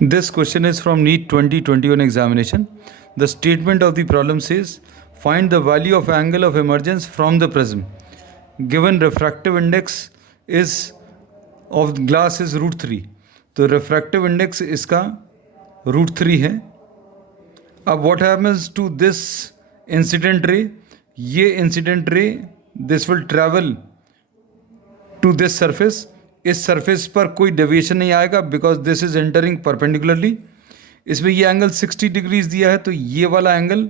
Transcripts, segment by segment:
This question is from NEET 2021 examination. The statement of the problem says, find the value of angle of emergence from the prism. Given refractive index is of the glass is √3. तो refractive index इसका √3 है. अब what happens to this incident ray? ये incident ray this will travel to this surface. इस surface पर कोई deviation नहीं आएगा because this is entering perpendicularly. इसमें ये एंगल 60 डिग्रीज दिया है तो ये वाला एंगल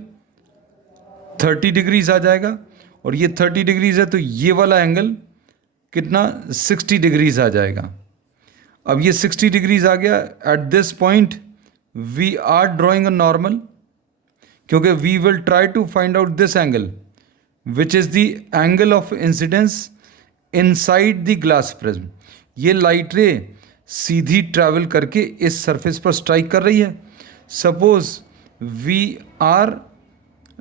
30 डिग्रीज आ जाएगा और ये 30 डिग्रीज है तो ये वाला एंगल कितना 60 डिग्रीज आ जाएगा. अब ये 60 डिग्रीज आ गया. At this point we are drawing a normal क्योंकि we will try to find out this angle which is the angle of incidence inside the glass prism. ये लाइट रे सीधी travel करके इस सरफेस पर strike कर रही है. Suppose we are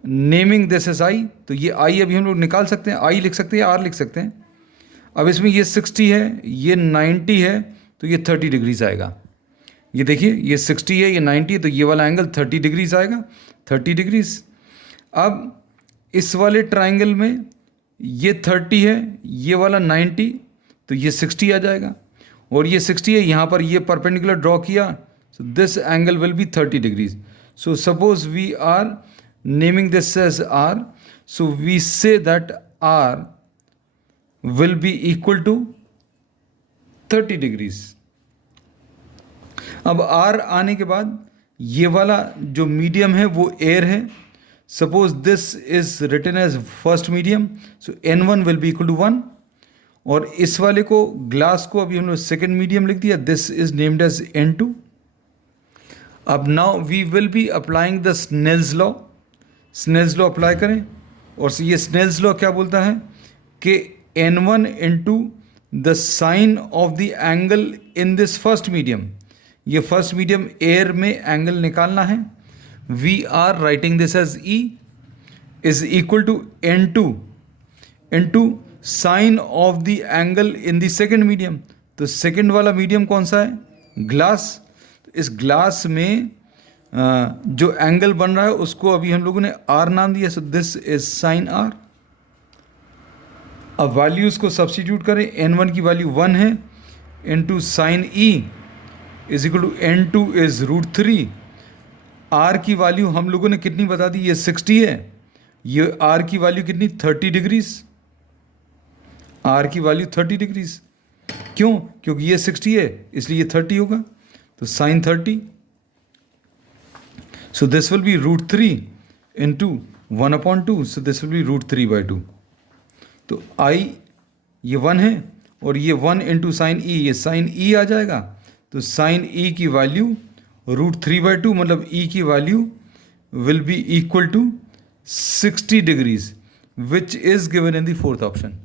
naming this S I, तो ये आई अभी हम लोग निकाल सकते हैं, आई लिख सकते हैं, आर लिख सकते हैं. अब इसमें ये 60 है, ये 90 है, तो ये 30 डिग्रीज आएगा. ये देखिए ये 60 है, ये 90 है, तो ये वाला एंगल 30 डिग्रीज आएगा, 30 डिग्रीज. अब इस वाले ट्राइंगल में ये 30 है, ये वाला 90, तो ये 60 आ जाएगा और ये 60 है. यहाँ पर ये परपेंडिकुलर ड्रॉ किया, so this angle will be 30 degrees. So suppose we are naming this as R, so we say that R will be equal to 30 degrees. अब आर आने के बाद ये वाला जो मीडियम है वो एयर है. Suppose this is written as first medium, so N1 will be equal to 1 और इस वाले को ग्लास को अभी हमने सेकेंड मीडियम लिख दिया. This is named as N2. अब now we will be applying the Snell's law. Snell's law apply करें और ये स्नेल्स लॉ क्या बोलता है कि N1 into the sine of the angle in this first medium. ये फर्स्ट मीडियम एयर में एंगल निकालना है. We are writing this as E is equal to N2 into sine of the angle in the second medium. तो second वाला medium कौन सा है? Glass. तो इस ग्लास में जो एंगल बन रहा है उसको अभी हम लोगों ने आर नाम दिया. So this is sine R. अब वैल्यूज को सब्स्टिट्यूट करें. N1 की वैल्यू 1 है into sine E is equal to N2 is √3. R की वैल्यू हम लोगों ने कितनी बता दी? ये 60 है. ये आर की वैल्यू कितनी? 30 डिग्रीज. आर की वैल्यू 30 डिग्रीज. क्यों? क्योंकि ये 60 है इसलिए ये 30 होगा. तो sine 30. So this will be √3 into 1/2. So this will be √3/2. तो आई ये 1 है और ये 1 इंटू साइन E, ये साइन E आ जाएगा. तो साइन E की वैल्यू √3/2 मतलब E की value will be equal to 60 degrees which is given in the fourth option.